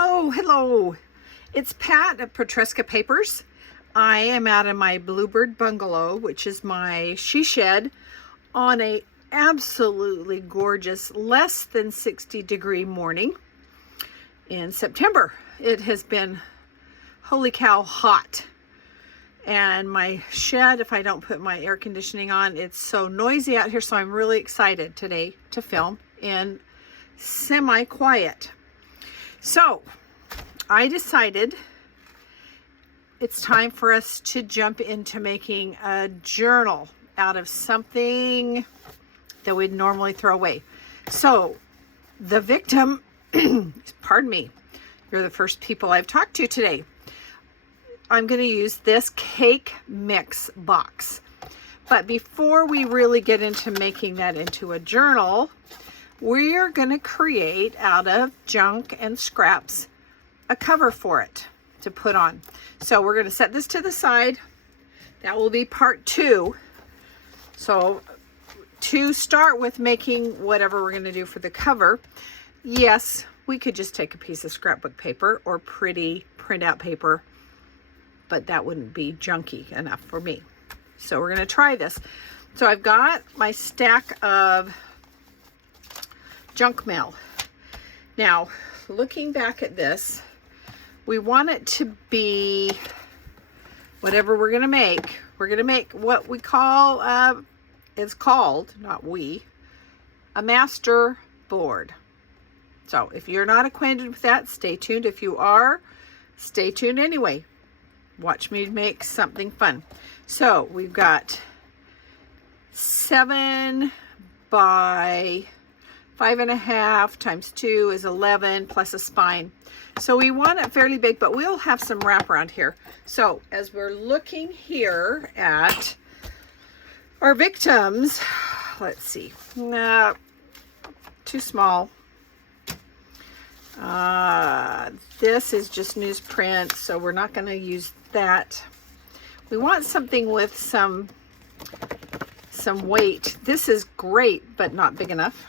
Hello. It's Pat at Petresca Papers. I am out in my Bluebird bungalow, which is my she shed, on a absolutely gorgeous, less than 60-degree morning in September. It has been, holy cow, hot. And my shed, if I don't put my air conditioning on, it's so noisy out here. So I'm really excited today to film in semi-quiet. So I decided it's time for us to jump into making a journal out of something that we'd normally throw away. So the victim, pardon me, you're the first people I've talked to today. I'm going to use this cake mix box. But before we really get into making that into a journal, we're going to create out of junk and scraps a cover for it to put on. So we're going to set this to the side. That will be part 2. So to start with making whatever we're going to do for the cover, yes, we could just take a piece of scrapbook paper or pretty printout paper, but that wouldn't be junky enough for me. So we're going to try this. So I've got my stack of junk mail. Now, looking back at this, we want it to be whatever we're going to make. We're going to make what we call, it's called, not we, a master board. So if you're not acquainted with that, stay tuned. If you are, stay tuned anyway. Watch me make something fun. So we've got 7 by 5.5 times 2 is 11 plus a spine. So we want it fairly big, but we'll have some wraparound here. So as we're looking here at our victims, let's see, too small. This is just newsprint, so we're not going to use that. We want something with some weight. This is great, but not big enough.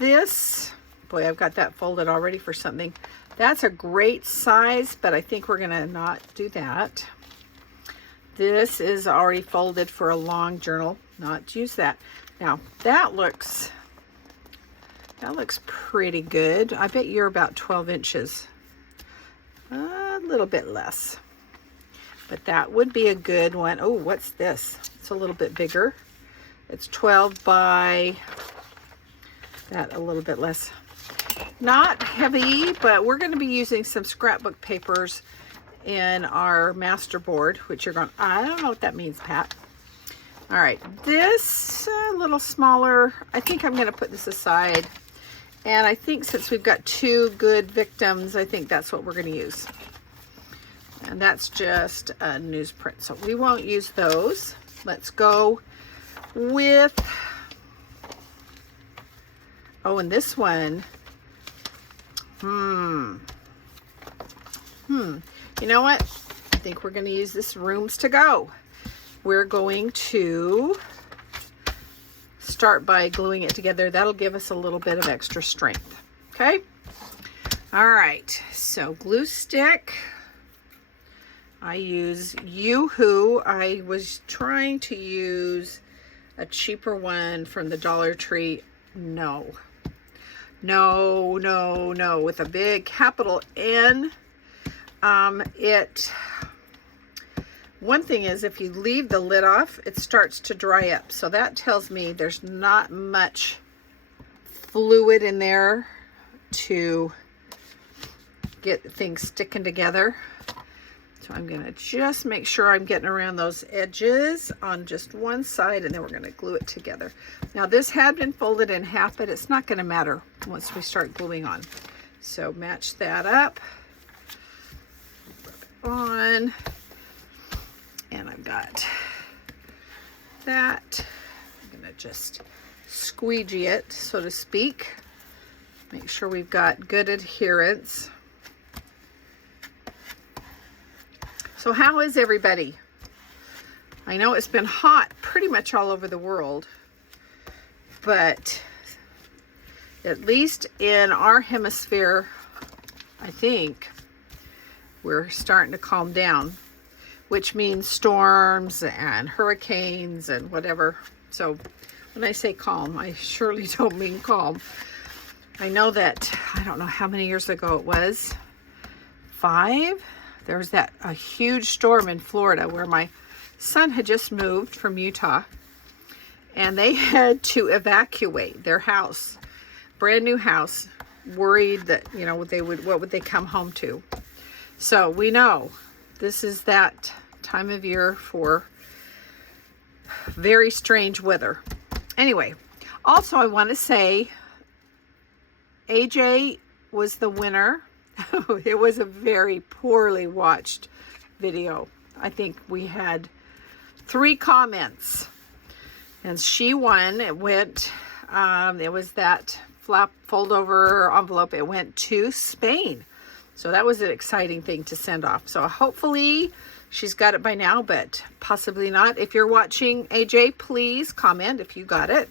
This, boy, I've got that folded already for something. That's a great size, but I think we're gonna not do that. This is already folded for a long journal, not to use that. Now, that looks pretty good. I bet you're about 12 inches. A little bit less. But that would be a good one. Oh, what's this? It's a little bit bigger. It's 12 by that, a little bit less. Not heavy, but we're going to be using some scrapbook papers in our master board, which you're going, I don't know what that means, Pat. All right, this a little smaller. I think I'm going to put this aside. And I think since we've got 2 good victims, I think that's what we're going to use. And that's just a newsprint, so we won't use those. Let's go with, oh, and this one, you know what? I think we're going to use this Rooms to Go. We're going to start by gluing it together. That'll give us a little bit of extra strength. Okay. All right. So glue stick. I use Yoo-Hoo. I was trying to use a cheaper one from the Dollar Tree. No. With a big capital N. One thing is, if you leave the lid off, it starts to dry up. So that tells me there's not much fluid in there to get things sticking together. So I'm going to just make sure I'm getting around those edges on just one side, and then we're going to glue it together. Now this had been folded in half, but it's not going to matter once we start gluing on. So match that up. On. And I've got that. I'm going to just squeegee it, so to speak. Make sure we've got good adherence. So how is everybody? I know it's been hot pretty much all over the world, but at least in our hemisphere, I think we're starting to calm down, which means storms and hurricanes and whatever. So when I say calm, I surely don't mean calm. I know that, I don't know how many years ago it was, 5, there was a huge storm in Florida where my son had just moved from Utah, and they had to evacuate their house, brand new house, worried that, you know, what would they come home to. So we know this is that time of year for very strange weather. Anyway, also I want to say AJ was the winner. It was a very poorly watched video. I think we had 3 comments, and she won. It went, it was that fold over envelope. It went to Spain. So that was an exciting thing to send off. So hopefully she's got it by now, but possibly not. If you're watching, AJ, please comment if you got it.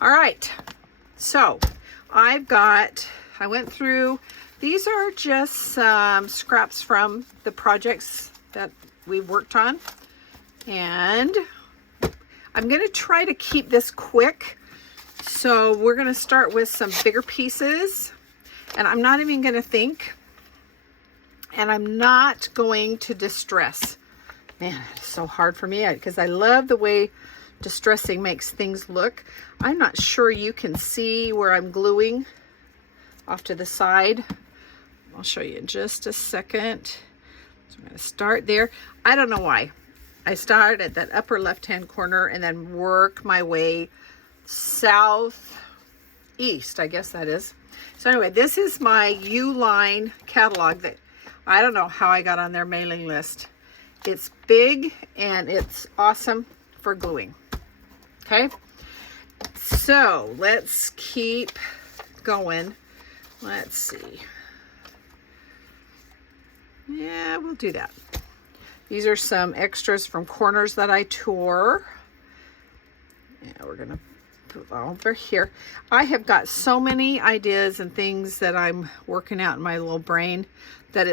All right. So I went through, these are just some scraps from the projects that we've worked on. And I'm going to try to keep this quick. So we're going to start with some bigger pieces. And I'm not even going to think. And I'm not going to distress. Man, it's so hard for me because I love the way distressing makes things look. I'm not sure you can see where I'm gluing off to the side. I'll show you in just a second. So I'm going to start there. I don't know why. I start at that upper left-hand corner and then work my way southeast, I guess that is. So anyway, this is my Uline catalog that I don't know how I got on their mailing list. It's big and it's awesome for gluing. Okay, so let's keep going. Let's see. Yeah, we'll do that. These are some extras from corners that I tore. Yeah, we're gonna put over here. I have got so many ideas and things that I'm working out in my little brain that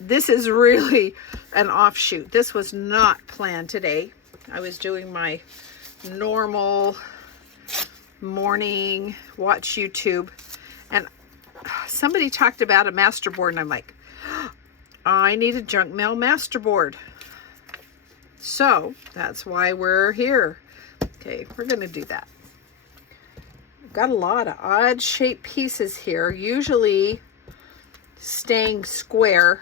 this is really an offshoot. This was not planned today. I was doing my normal morning watch YouTube, and somebody talked about a master board, and I'm like, I need a junk mail master board. So that's why we're here. Okay, we're gonna do that. Got a lot of odd shaped pieces here. Usually staying square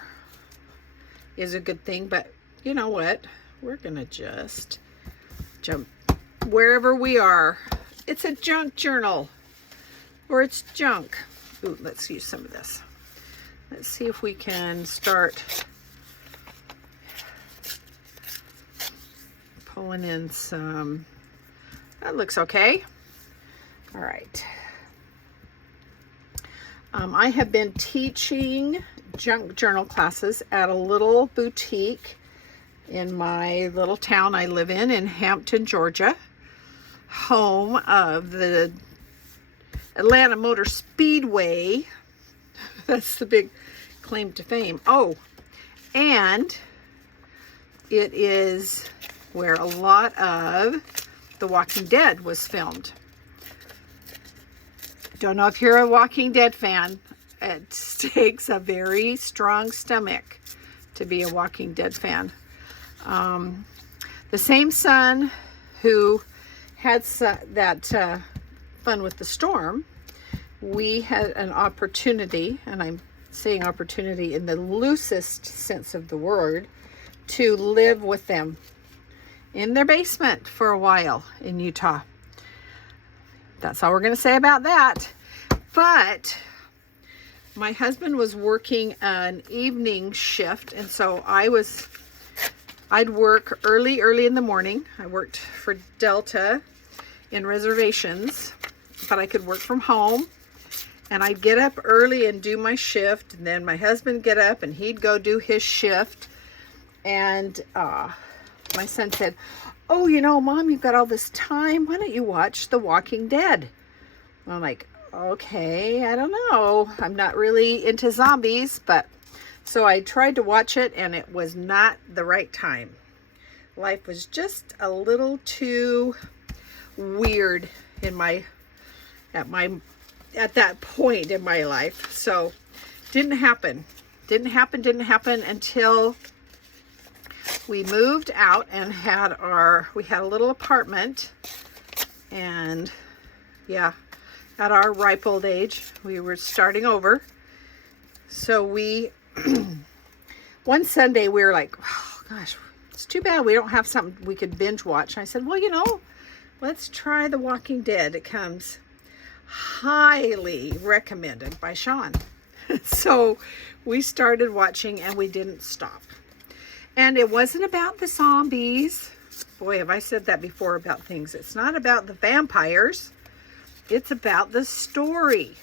is a good thing, but you know what? We're gonna just jump wherever we are. It's a junk journal, or it's junk. Ooh, let's use some of this. Let's see if we can start pulling in some. That looks okay. All right. I have been teaching junk journal classes at a little boutique in my little town I live in Hampton, Georgia, home of the Atlanta Motor Speedway. That's the big claim to fame. Oh, and it is where a lot of The Walking Dead was filmed. Don't know if you're a Walking Dead fan. It takes a very strong stomach to be a Walking Dead fan. The same son who had that fun with the storm, we had an opportunity, and I'm saying opportunity in the loosest sense of the word, to live with them in their basement for a while in Utah. That's all we're going to say about that. But my husband was working an evening shift, and so I'd work early in the morning. I worked for Delta in reservations, but I could work from home, and I'd get up early and do my shift, and then my husband get up and he'd go do his shift. And my son said, oh, you know, Mom, you've got all this time. Why don't you watch The Walking Dead? And I'm like, okay, I don't know. I'm not really into zombies, but so I tried to watch it and it was not the right time. Life was just a little too weird in at that point in my life. So didn't happen until we moved out and we had a little apartment. And yeah, at our ripe old age, we were starting over. So one Sunday we were like, oh gosh, it's too bad we don't have something we could binge watch. And I said, well, let's try The Walking Dead. It comes highly recommended by Sean. So we started watching and we didn't stop. And it wasn't about the zombies. Boy, have I said that before about things. It's not about the vampires. It's about the story.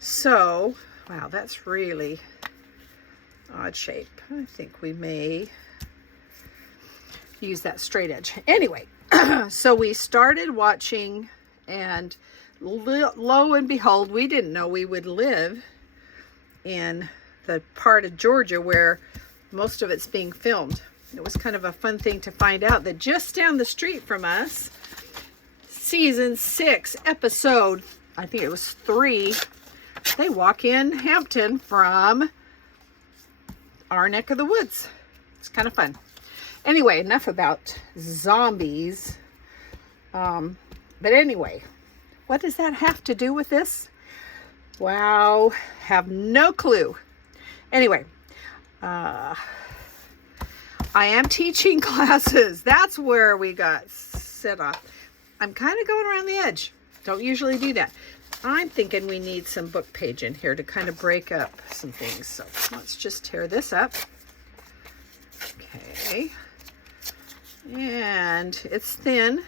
So, wow, that's really odd shape. I think we may use that straight edge. Anyway, so we started watching, and lo and behold, we didn't know we would live in the part of Georgia where most of it's being filmed. It was kind of a fun thing to find out that just down the street from us, season 6, episode, I think it was 3, they walk in Hampton from our neck of the woods. It's kind of fun. Anyway, enough about zombies. But anyway, what does that have to do with this? Wow, have no clue. Anyway, I am teaching classes. That's where we got set off. I'm kind of going around the edge. Don't usually do that. I'm thinking we need some book page in here to kind of break up some things. So let's just tear this up. Okay. And it's thin.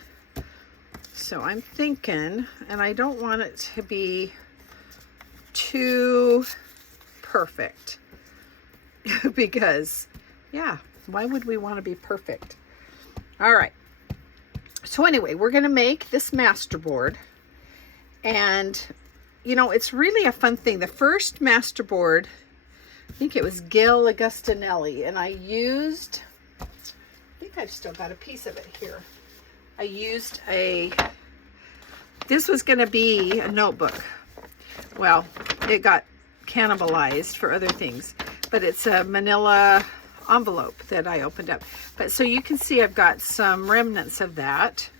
So I'm thinking, and I don't want it to be too perfect because, yeah, why would we want to be perfect? All right. So anyway, we're going to make this masterboard. And, it's really a fun thing. The first masterboard, I think it was Gail Augustinelli, and I think I've still got a piece of it here. I used this was going to be a notebook. Well, it got cannibalized for other things, but it's a manila envelope that I opened up. But so you can see I've got some remnants of that.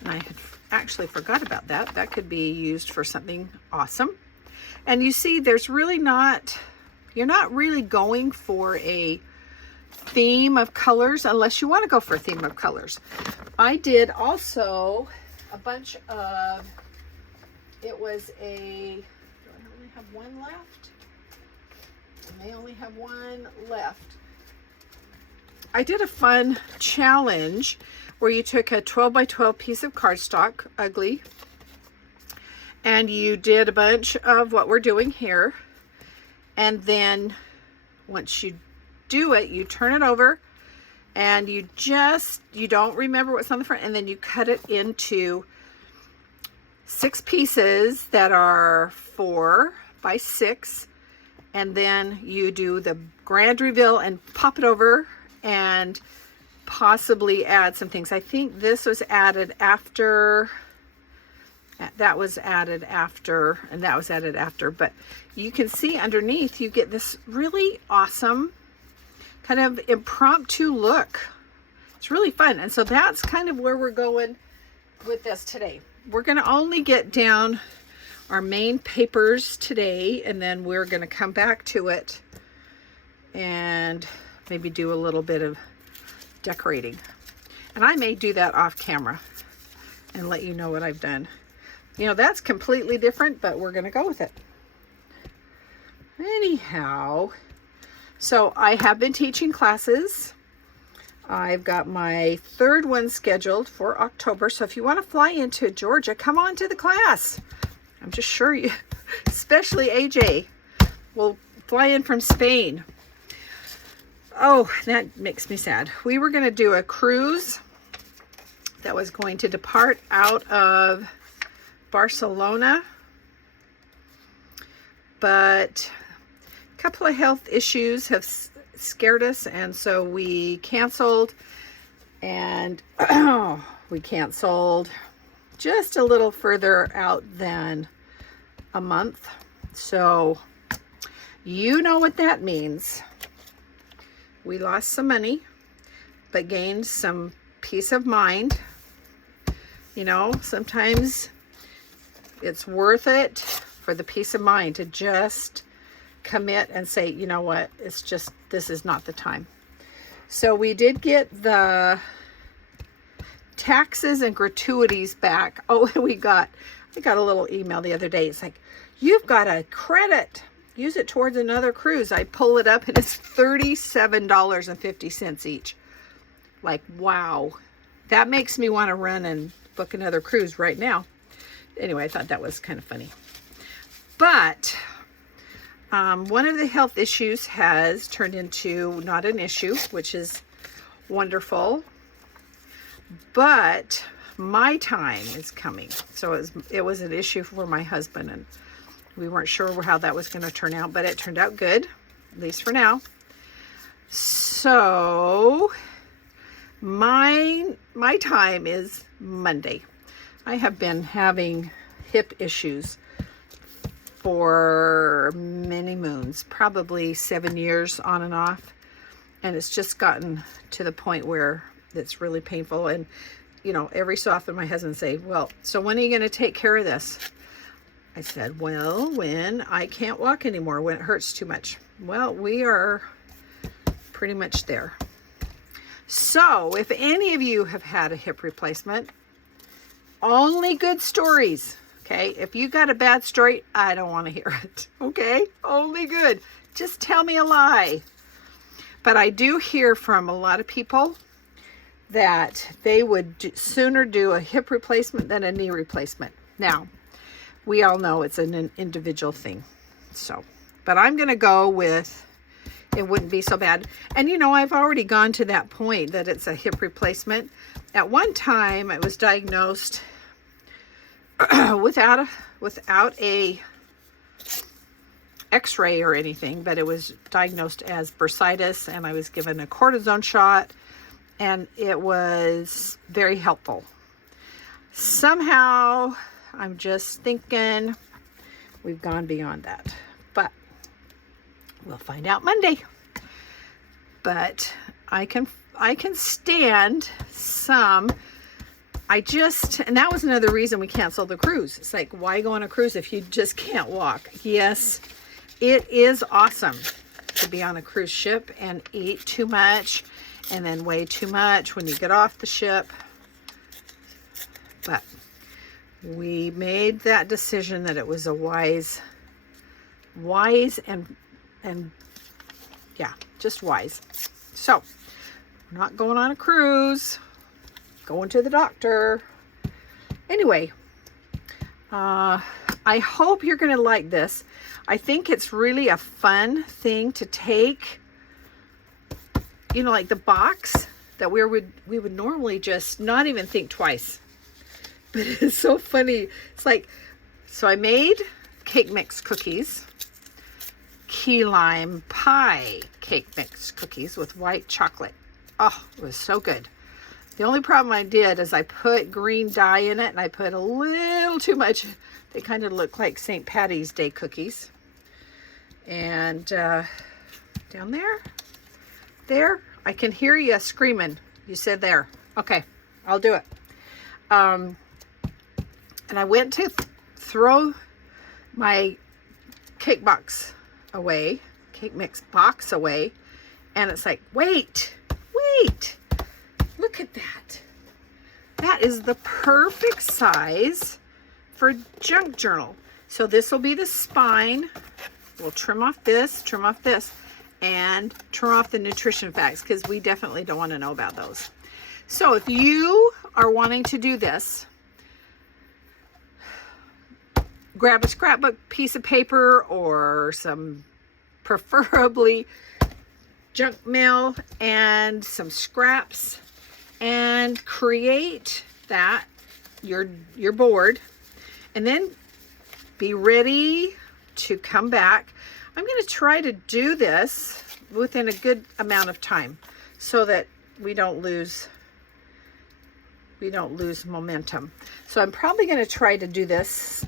And I had actually forgot about that. That could be used for something awesome. And you see there's really you're not really going for a theme of colors unless you want to go for a theme of colors. I did also a bunch of, do I only have one left? I may only have one left. I did a fun challenge where you took a 12 by 12 piece of cardstock, ugly, and you did a bunch of what we're doing here. And then once you do it, you turn it over and you don't remember what's on the front, and then you cut it into 6 pieces that are 4 by 6, and then you do the grand reveal and pop it over and possibly add some things. I think this was added after, that was added after, and that was added after, but you can see underneath you get this really awesome kind of impromptu look. It's really fun. And so that's kind of where we're going with this today. We're going to only get down our main papers today, and then we're going to come back to it and maybe do a little bit of decorating. And I may do that off camera and let you know what I've done. That's completely different, but we're going to go with it. Anyhow, so I have been teaching classes. I've got my 3rd one scheduled for October. So if you want to fly into Georgia, come on to the class. I'm just sure you, especially AJ, will fly in from Spain. Oh, that makes me sad. We were going to do a cruise that was going to depart out of Barcelona but a couple of health issues have scared us, and so we canceled, and we canceled just a little further out than a month. So you know what that means. We lost some money, but gained some peace of mind. You know, sometimes it's worth it for the peace of mind to just commit and say, you know what, it's just, this is not the time. So we did get the taxes and gratuities back. Oh, and I got a little email the other day. It's like, you've got a credit. Use it towards another cruise. I pull it up and it's $37.50 each. Like, wow. That makes me want to run and book another cruise right now. Anyway, I thought that was kind of funny. But one of the health issues has turned into not an issue, which is wonderful. But my time is coming. So it was an issue for my husband, and we weren't sure how that was going to turn out, but it turned out good, at least for now. So my time is Monday. I have been having hip issues for many moons, probably 7 years on and off. And it's just gotten to the point where it's really painful. And, you know, every so often my husband say, well, so when are you going to take care of this? I said, well, when I can't walk anymore, when it hurts too much. Well, we are pretty much there. So if any of you have had a hip replacement, only good stories. Okay, if you got a bad story, I don't want to hear it. Okay, only good. Just tell me a lie. But I do hear from a lot of people that they would sooner do a hip replacement than a knee replacement. Now, we all know it's an individual thing. So, but I'm going to go with it wouldn't be so bad. And you know, I've already gone to that point that it's a hip replacement. At one time, I was diagnosed without a x-ray or anything, but it was diagnosed as bursitis, and I was given a cortisone shot, and it was very helpful. Somehow, I'm just thinking we've gone beyond that, but we'll find out Monday. But I can stand some. And that was another reason we canceled the cruise. It's like, why go on a cruise if you just can't walk? Yes, it is awesome to be on a cruise ship and eat too much and then weigh too much when you get off the ship. But we made that decision that it was a wise and yeah, just wise. So we're not going on a cruise. Going to the doctor. Anyway, I hope you're going to like this. I think it's really a fun thing to take, you know, like the box that we would normally just not even think twice. But it's so funny. It's like, so I made cake mix cookies, key lime pie cake mix cookies with white chocolate. Oh, it was so good. The only problem I did is I put green dye in it, and I put a little too much. They kind of look like St. Patty's Day cookies. And down there, I can hear you screaming. You said there. Okay, I'll do it. And I went to throw my cake mix box away, and it's like, wait. Look at that. That is the perfect size for junk journal. So this will be the spine. We'll trim off this, and trim off the nutrition facts, because we definitely don't want to know about those. So if you are wanting to do this, grab a scrapbook piece of paper or some preferably junk mail and some scraps, and create that your board, and then be ready to come back. I'm going to try to do this within a good amount of time so that we don't lose momentum. So I'm probably going to try to do this.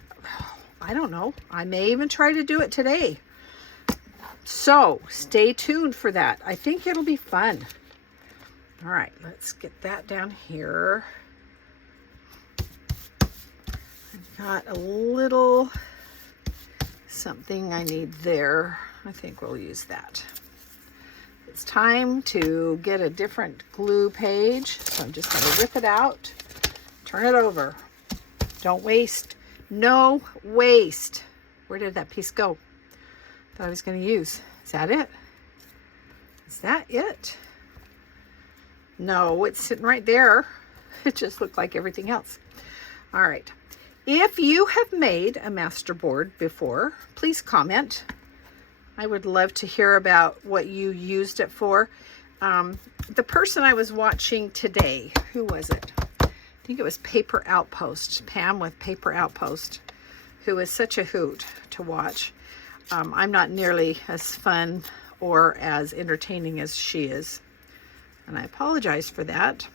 I don't know. I may even try to do it today. So stay tuned for that. I think it'll be fun. All right, let's get that down here. I've got a little something I need there. I think we'll use that. It's time to get a different glue page. So I'm just going to rip it out, turn it over. Don't waste. No waste. Where did that piece go? Thought I was going to use. Is that it? Is that it? No, it's sitting right there. It just looked like everything else. All right. If you have made a master board before, please comment. I would love to hear about what you used it for. The person I was watching today, who was it? I think it was Paper Outpost, Pam with Paper Outpost, who is such a hoot to watch. I'm not nearly as fun or as entertaining as she is, and I apologize for that.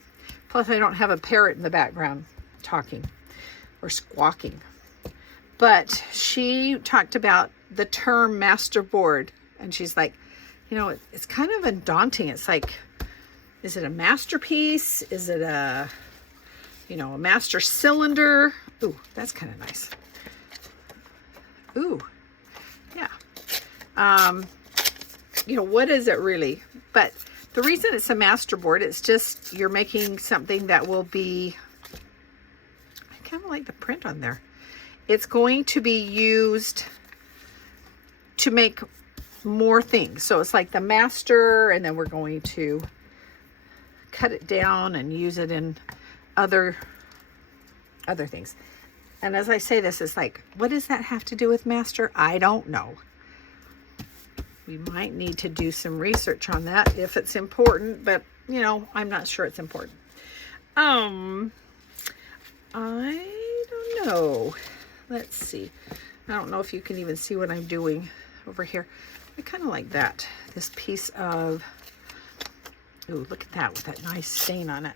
Plus, I don't have a parrot in the background talking or squawking. But she talked about the term master board, and she's like, you know, it's kind of daunting. It's like, is it a masterpiece? Is it a, you know, a master cylinder? Ooh, that's kind of nice. Ooh, yeah. You know, what is it really? But the reason it's a master board, it's just you're making something that will be, I kind of like the print on there. It's going to be used to make more things. So it's like the master, and then we're going to cut it down and use it in other things. And as I say this, it's like, what does that have to do with master? I don't know. We might need to do some research on that if it's important, but you know, I'm not sure it's important. I don't know. Let's see. I don't know if you can even see what I'm doing over here. I kind of like that. This piece of, ooh, look at that with that nice stain on it.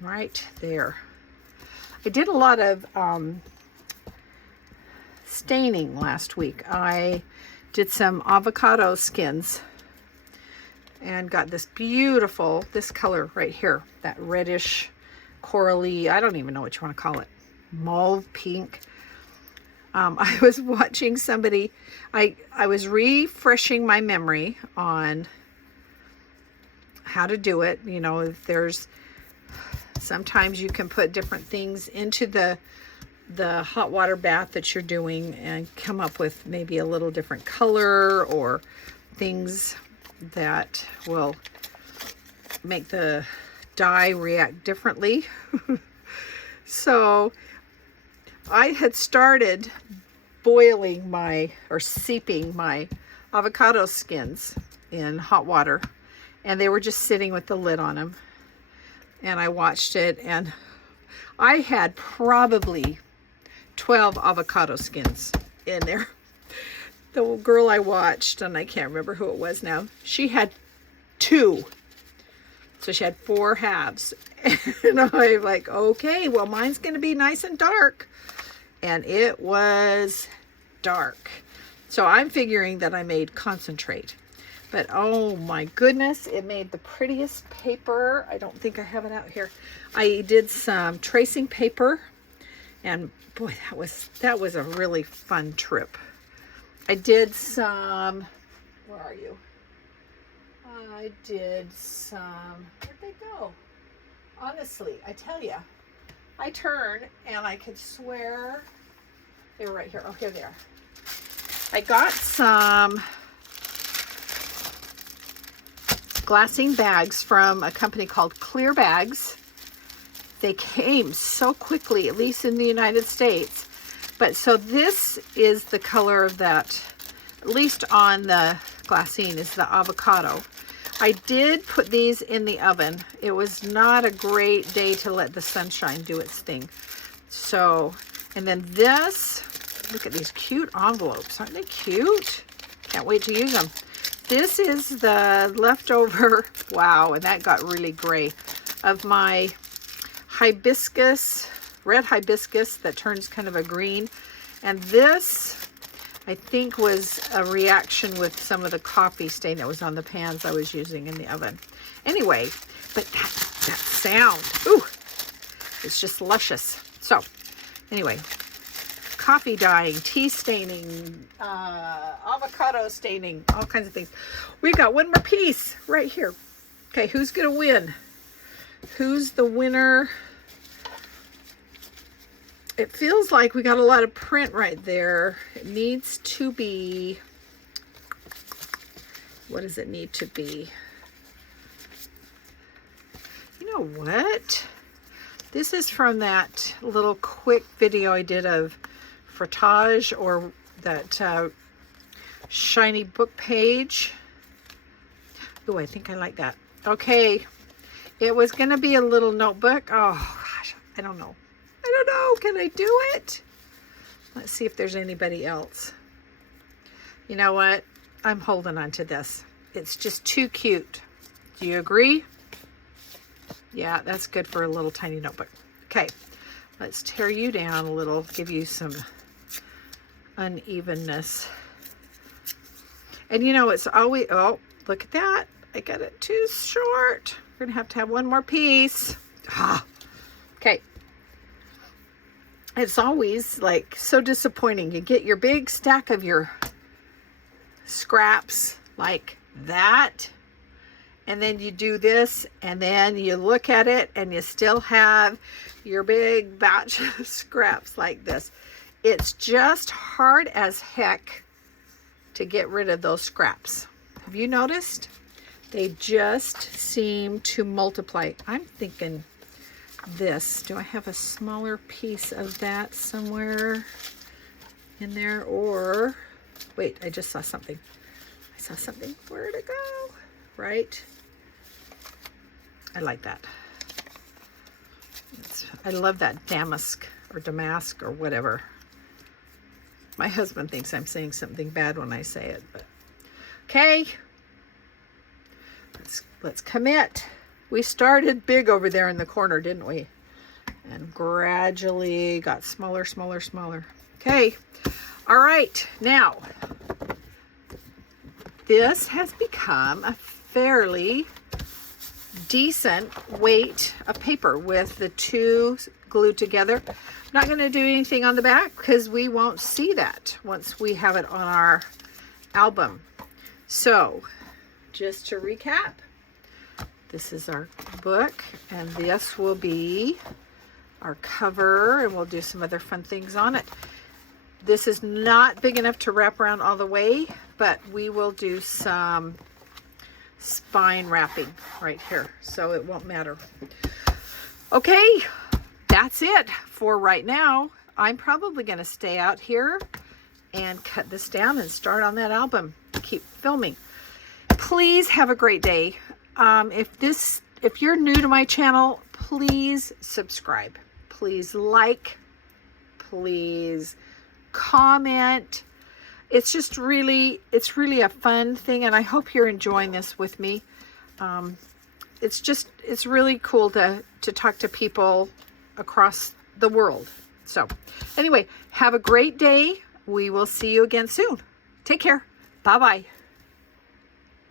Right there. I did a lot of staining last week. I did some avocado skins and got this beautiful, this color right here, that reddish corally, I don't even know what you want to call it, mauve pink. I was watching somebody, I was refreshing my memory on how to do it. You know, there's sometimes you can put different things into the hot water bath that you're doing and come up with maybe a little different color or things that will make the dye react differently. So I had started boiling or seeping my avocado skins in hot water, and they were just sitting with the lid on them. And I watched it, and I had probably 12 avocado skins in there. The girl I watched, and I can't remember who it was now, she had 2. So she had 4 halves. And I'm like, okay, well, mine's going to be nice and dark. And it was dark. So I'm figuring that I made concentrate. But oh my goodness, it made the prettiest paper. I don't think I have it out here. I did some tracing paper, and boy, that was a really fun trip. I did some, where are you? I did some, where'd they go? Honestly, I tell you, I turned and I could swear they were right here. Oh, here they are. I got some glassine bags from a company called Clear Bags. They came so quickly, at least in the United States. But so this is the color of that, at least on the glassine, is the avocado. I did put these in the oven. It was not a great day to let the sunshine do its thing. So, and then this Look at these cute envelopes. Aren't they cute? Can't wait to use them. This is the leftover, wow, and that got really gray, of my hibiscus, red hibiscus that turns kind of a green. And this, I think, was a reaction with some of the coffee stain that was on the pans I was using in the oven. Anyway, but that sound, ooh, it's just luscious. So, anyway, coffee dyeing, tea staining, avocado staining, all kinds of things. We got one more piece right here. Okay, who's gonna win? Who's the winner? It feels like we got a lot of print right there. It needs to be, what does it need to be? You know what? This is from that little quick video I did of frottage, or that shiny book page. Oh, I think I like that. Okay, it was gonna be a little notebook. Oh gosh, I don't know. Can I do it? Let's see if there's anybody else. You know what? I'm holding on to this. It's just too cute. Do you agree? Yeah, that's good for a little tiny notebook. Okay, let's tear you down a little, give you some unevenness. And you know, it's always, oh, look at that. I got it too short. We're gonna have to have one more piece. Ah, okay. It's always like so disappointing. You get your big stack of your scraps like that, and then you do this, and then you look at it and you still have your big batch of scraps like this. It's just hard as heck to get rid of those scraps. Have you noticed? They just seem to multiply. I'm thinking this. Do I have a smaller piece of that somewhere in there? Or, wait, I just saw something. I saw something. Where'd it go? Right. I like that. I love that damask or damask or whatever. My husband thinks I'm saying something bad when I say it, but okay. Let's commit. We started big over there in the corner, didn't we? And gradually got smaller, smaller, smaller. Okay. All right. Now, this has become a fairly decent weight of paper with the two glued together. I'm not going to do anything on the back because we won't see that once we have it on our album. So, just to recap, this is our book, and this will be our cover, and we'll do some other fun things on it. This is not big enough to wrap around all the way, but we will do some spine wrapping right here, so it won't matter. Okay, that's it for right now. I'm probably going to stay out here and cut this down and start on that album. Keep filming. Please have a great day. If you're new to my channel, please subscribe. Please like. Please comment. It's really a fun thing, and I hope you're enjoying this with me. It's really cool to talk to people across the world. So anyway, have a great day. We will see you again soon. Take care. Bye-bye.